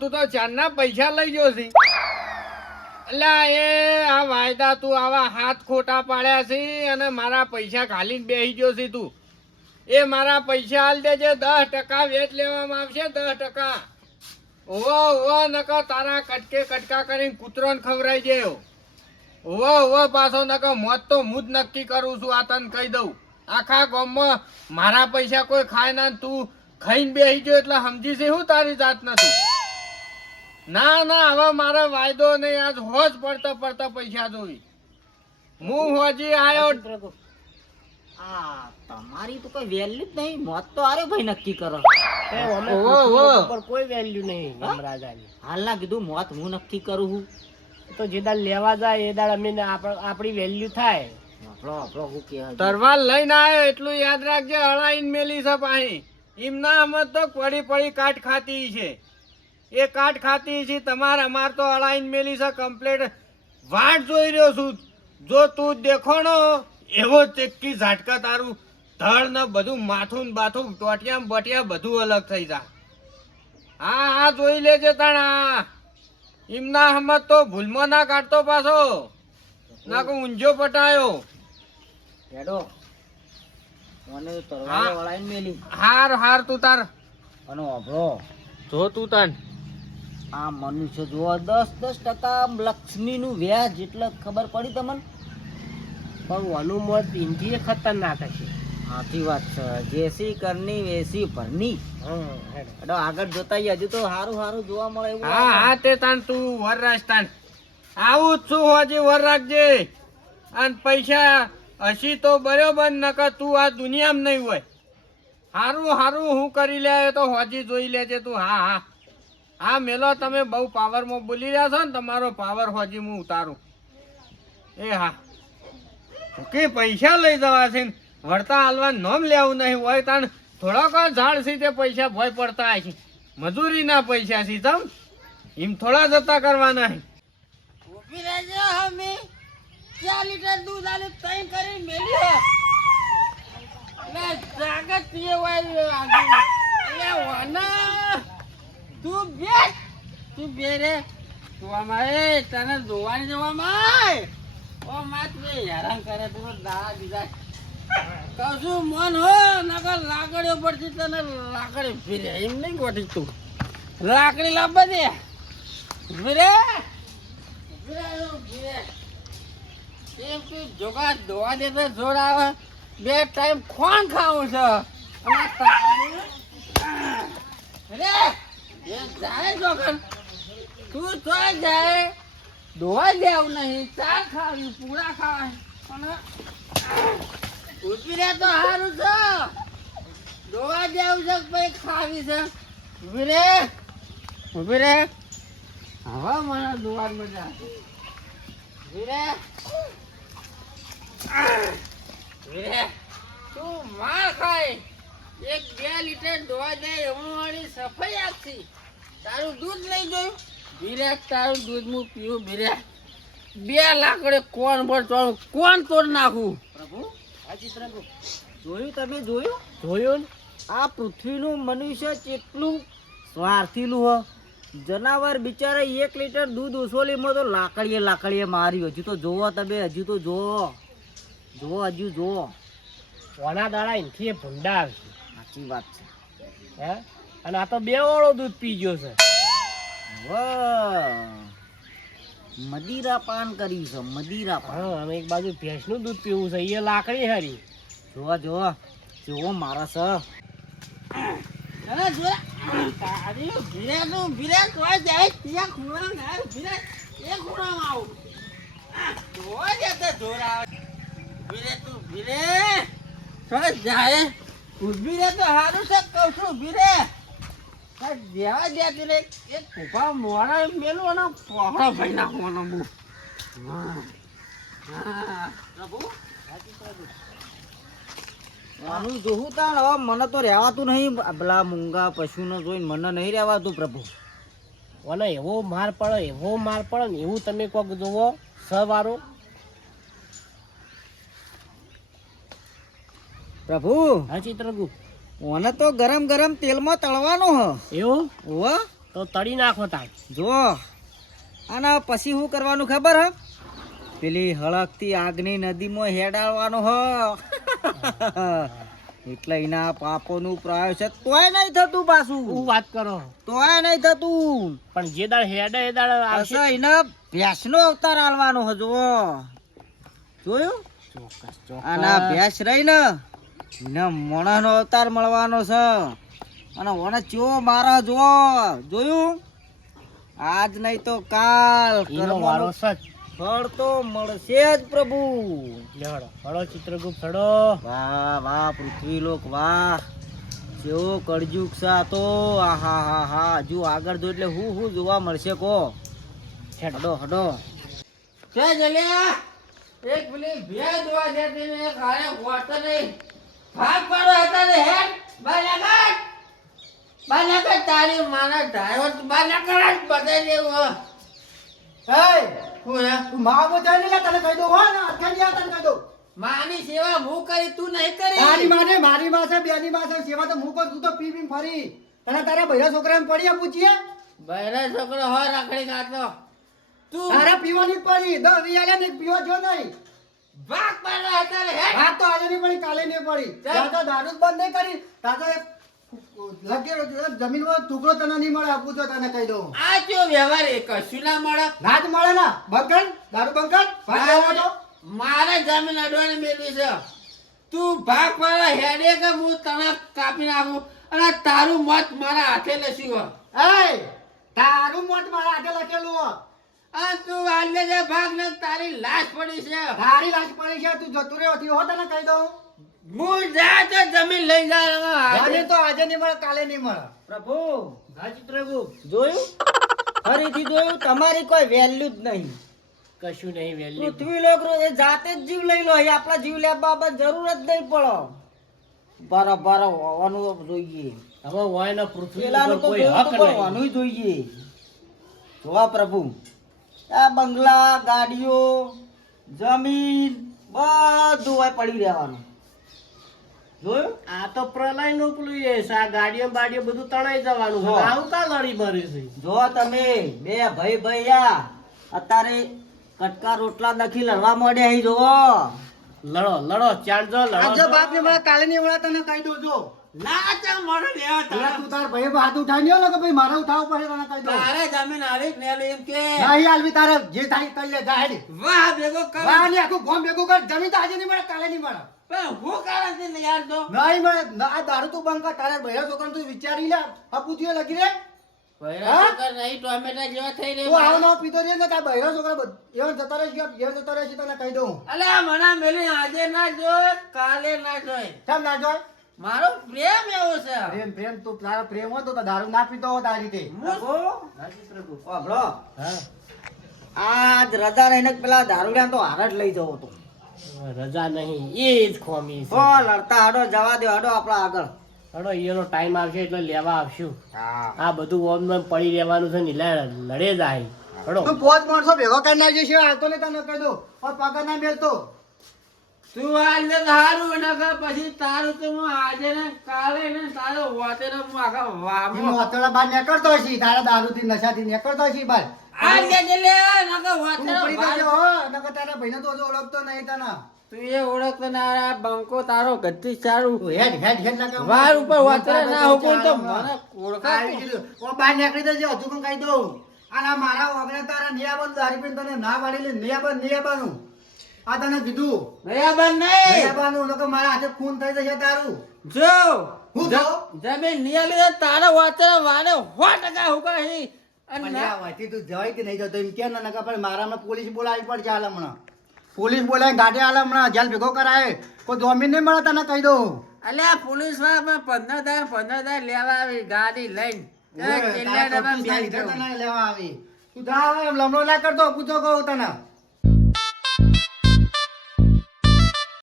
તું તો ચારના પૈસા લઈ ગયો છે. અલ્યા, એ આ વાયદા તું આવા હાથ ખોટા પાડ્યા છે અને મારા પૈસા ખાલીને બેસી ગયો છે તું. એ મારા પૈસા હાલ દેજે, દસ ટકા વેચ લેવામાં આવશે, દસ ટકા. ઓવો ઓવો નકો તારા કટકે કટકા કરીને કૂતરોને ખવરાઈ જાય ઓવો ઓવો પાછો નકો મોત તો હું જ નક્કી કરું છું, આ તને કહી દઉં. આખા ગામમાં મારા પૈસા કોઈ ખાય ને તું ખાઈને બેસી ગયો એટલે સમજી છે હું તારી જાત નથી ના ના હવે મારા વાયદો નહીં. આજ હોજ પડતા પડતા પૈસા જોઈ. હું હોજી આવ્યો આ તમારી તો કોઈ વેલ્યુ જ નહીં. મોત તો આરે ભાઈ નક્કી કરો. કોઈ વેલ્યુ નહીં હા? હાલના કીધું મોત હું નક્કી કરું છું. તો જે દાડ લેવા જાય એ દાડ અમે ને આપણી વેલ્યુ થાય. આપણો આપણો હું કે તરવાર લઈને આવ્યો એટલું યાદ રાખજે હળાઈને મેલી છે પાણી. એમના અમે તો પડી પડી કાટ ખાતી છે. એ કાટ ખાતી છે તમારે અમાર તો હળાઈને મેલી છે કમ્પ્લેટ વાટ જોઈ રહ્યો છું. જો તું દેખોણો એવો ચેક્કી ઝાટકા તારું ધળ ને બધું માથું ને બાથું ટોટિયા બટિયા બધું અલગ થઈ જા. હા હા જોઈ લેજે તાણા. એમના હમત તો ભૂલમાં ના કાઢતો પાછો. ના ઊંઝો પટાયો. હેડો. મને હા. વળાઈને મેલી. હાર હાર તું તાર. અને અભરો જો તું તન. આ મનુષ્ય જુઓ દસ દસ ટકા લક્ષ્મીનું વ્યાજ એટલે ખબર પડી તમને? પણ અનુમત ઇન્દ્રિય ખતરનાક છે સાચી વાત છે. જેસી કરની વેસી ભરની. એટલે આગળ જોતા. હજુ તો સારું સારું જોવા મળે એવું હા હા તે તાન તું વર તાન આવું જ છું હોજે વર રાખજે. અને પૈસા હસી તો બરોબર નકર તું આ દુનિયામાં નહીં હોય. હારું સારું હું કરી લે તો હોજી જોઈ લેજે તું. હા હા. હા, મેલો, તમે બહુ પાવરમાં બોલી રહ્યા છો ને, તમારો પાવર હોજી હું ઉતારું. એ હા. કે પૈસા લઈ જવા છે વળતા હાલવા નોમ લેવું નહીં હોય, તાણ થોડાક ઝાડ છે તે પૈસા ભય પડતા છે મજૂરીના પૈસા છે તમ એમ થોડા જતા કરવાના છે. ઊભી રહેજો અમે ચાર લીટર દૂધ આલે, તઈ કરી મેલી લે, જાગત પીએ હોય આગળ. લે વાના તું બે તું બે રે તું એ, તને જોવાની જવામાં ઓ માત બે હેરાન કરે તું દાડા બીજા કહું છું મન હો, નકર લાકડીઓ પરથી તને લાકડી ફીરે. એમ નહીં ગોઠી તું. લાકડી લાવવા દે. ફીરે. એમ તું જોગા ધોવા દે તો જોર આવે. બે ટાઈમ ખોણ ખાવું છે. રે જાય જોગન તું તો જાય. દેવું નહીં, ચા ખાવી પૂરા ખાવા અને ઊભી રે તો સારું છે. ધોવા દેવું છે પછી ખાવી છે? ઊભી રે. ઊભી રે. હવે મને ધોવા મજા ઊભી તું માર ખાય. એક બે લીટર ધોવા દે હું વાળી સફાઈ આપતી તારું દૂધ લઈ જોયું? ભીરે તારું દૂધ હું પીવું ભીરે બે લાકડે કોણ પર ચોળું કોણ તોડ નાખું? પ્રભુ હાજી પ્રભુ જોયું તમે જોયું? જોયું? આ પૃથ્વીનું મનુષ્ય કેટલું સ્વાર્થીલું હો. જનાવર બિચારા એક લીટર દૂધ ઉછોલીમાં તો લાકડીએ લાકડીએ માર્યું. હજુ તો જોવો તમે હજુ તો જોવો. જોવો હજુ જોવો. ઓના દાડા એનથી ભૂંડા આવશે સાચી વાત છે. હે? અને આ તો બે વાળો દૂધ પી ગયો છે. વાહ. મદિરા પાન કર્યું છે મદીરા પાન. હા અને એક બાજુ ભેંસનું દૂધ પીવું છે એ લાકડી હારી. જોવા જોવા. જોવો મારા સર. જાય. ઊભી રે તો સારું છે કહું છું ભીરે જેવા જ્યાં રે એક ઊભા મોડા મેલું અને પહોળો ભાઈ નાખવાનો હા. આનું જોવું તાણ હવે મને તો રહેવાતું નહીં. પેલા મૂંગા પશુને જોઈને મને નહીં રહેવાતું પ્રભુ. અને એવો માર પડે એવો માર પડે ને એવું તમે કોક જોવો સવારો. પ્રભુ હા ચિત્રગુ ઓને તો ગરમ ગરમ તેલમાં તળવાનો હ. એવું? ઓ તો તળી નાખો તાર. જો. આના પછી શું કરવાનું ખબર હ? પેલી હળકતી આગની નદીમાં હેડાડવાનો હ. એટલે એના પાપોનું પ્રાયશ્ચિત તોય નહીં થતું પાછું. હું વાત કરો. તોય નહીં થતું. પણ જે દાળ હેડે એ દાળ આવશે. એના ભેંસનો અવતાર આલવાનો હજો જોયું? ચોક્કસ આના ભેંસ રહી ને એને મોણાનો અવતાર મળવાનો છે. અને ઓને ચો મારા જુઓ જોયું? આજ નહીં તો કાલ એનો કર્મનું ફળ તો મળશે જ પ્રભુ. હળો ચિત્રગુપ્ત હળો. વાહ વાહ પૃથ્વીલોક વાહ. કેવો કળજુગ સા તો. આહા હા હા હજુ આગળ જો એટલે હું હું જોવા મળશે કો? હડો. હડો જલ્યા. એક મિનિટ બે જોવા જતી ને એક હારે નહીં. ભાગ પાડો હતા ને બાલાગટ બાલાગટ તારી માના ધારો બાલાગટ તને કહી દો હો ને અઠાડિયા તને કહી દો માની સેવા હું કરી તું નહીં કરી? તારી માને મારી માસે બેની માસે સેવા તો હું કર તું તો પી પી ફરી. તને તારા ભૈયા છોકરાને પડ્યા પૂછીએ ભૈરા છોકરો હો રાખડી કાઢતો તું તારા પીવાની પડી દો રિયાલે ને પીવા જો નહીં. ભાગ પાડો હતા હેડ રાત તો આજે નહીં પડી કાલે નહીં પડી. ત્યાં દારૂ બંધ નહીં કરી. ત્યાં લગેલો જમીનમાં ટુકડો તને નહીં મળે આપું તો તને કહી દઉં. આ કયો વ્યવહાર એ? કશું ના મળે. ના જ મળે ના. બંકન દારૂ બંકન ભાગ લેવા દો. મારે જમીન અડવાની મેળવી છે. તું ભાગ પાડો હેડે કે હું તને કાપી નાખું? અને તારું મત મારા હાથે લસી હોય. એય, તારું મત મારા હાથે લખેલું હો. આ તું આજે જે ભાગ ને તારી લાશ પડી છે. તારી લાશ પડી છે તું જતું રહ્યો હતી હો તને કહી દઉં. હું જા તો જમીન લઈ જા. આજે તો આજે નહીં મળે કાલે નહીં મળે. પ્રભુ હા ચિત્રગુપ્ત જોયું? ફરીથી જોયું? તમારી કોઈ વેલ્યુ જ નહીં. કશું નહીં વેલ્યુ પૃથ્વી લોકો એ જાતે જ જીવ લઈ લો આપણા જીવ લેવા બાબત જરૂર જ નહીં પડો. બરાબર હોવાનું જોઈએ. હવે હોય ને પૃથ્વી કોઈ હક નહીં. હોવાનું જોઈએ. જોવા પ્રભુ. આ બંગલા ગાડીઓ જમીન બધું હોય પડી રહેવાનું. જોયું? આ તો પ્રલયનું પેલું એ છે. આ ગાડીઓ બાડીઓ બધું તણાઈ જવાનું. આવું કા લડી મરે છે? જો તમે બે ભાઈ ભૈયા અત્યારે કટકા રોટલા નખી લડવા મળ્યા અહીં જોવો લડો લડો આજે લડો. બાપ ને કાલે ની મળે તને કહી દઉં જો. ના ચા મળે લેવા તારા તું તાર ભાઈ હાથ ઉઠાવી ને કે ભાઈ મારે ઉઠાવવું પડે તને કહી દઉં. તારે જમીન આલી ને એમ કે. નહીં આલવી તારે જે થાય કરી લે જા વાહ ભેગો કર. વાહ ને આખું ગોમ ભેગું કર જમીન તો આજે નહીં મળે કાલે નહીં મળે. પણ હું કારણ છે ને યાર તો. નહીં મળે આ દારૂ તું બંધ કર તારે ભૈયા છોકરાને તું વિચારી લે હપુતીઓ લગી રે ભૈરા છોકરા મને કાલે ના જોય? મારો પ્રેમ એવો છે. પ્રેમ પ્રેમ તું તારો પ્રેમ હોય તો દારૂ ના પીતો હોય તારી રીતે. આજ રજા રહીને પેલા દારૂડિયા તો હાર જ લઈ જવો તો રજા નહીં એ જ ખોમી છે. લડતા હાડો જવા દે હાડો આપણા આગળ. હડો એનો ટાઈમ આવશે એટલે લેવા આવશું. આ બધું ઓમ ને પડી રહેવાનું છે નીલા લડે જાય. હડો. તું પોત માણસો ભેગો કરી નાખજે છે આવતો ને તને કહી દો પગાર ના મેલતો તું આજે નકર પછી તારું તો હું આજે ને કાલે ને તારો વાતે ને હું આખા વામો. નીકળતો હશી તારા દારૂથી નશાથી નીકળતો હશી બહાર. આજે જ નકર વાતે તું પડી હો નકર તારા ભાઈને તો ઓળખતો નહીં તને. તું એ ઓળખતો ના આ બંકો તારો ગતિ સારું તું હેડ હેડ હેડ ના વાર ઉપર વાતે ના હું તો મને ઓ નીકળી જજે હજુ પણ કહી દઉં. આના મારા વગરે તારા નિયાબન દારૂ પીને તને ના પાડેલી નિયાબન નિયાબાનું આ તને કીધું? નયાબાન નહીં. નિયાબાનું નકર મારા હાથે ખૂન થઈ જશે તારું. જો હું જો? જમીન નિયાલી તારા વાતરા વાને હો ટકા હુકા હી અને વાંચી તું જવાય કે નહીં જતો? એમ કે ના નકા પણ મારા હમણાં પોલીસ બોલાવી પડશે હાલ હમણાં. પોલીસ બોલાવી ગાડી હાલ હમણાં જેલ ભેગો કરાય. કોઈ જમીન નહીં મળે તને કહી દઉં. અલ્યા પોલીસવાળા પંદર દાર પંદર દાર લેવા આવી ગાડી લઈને. લેવા આવી. તું જા લમણો ના કરતો પૂછો કહું તને.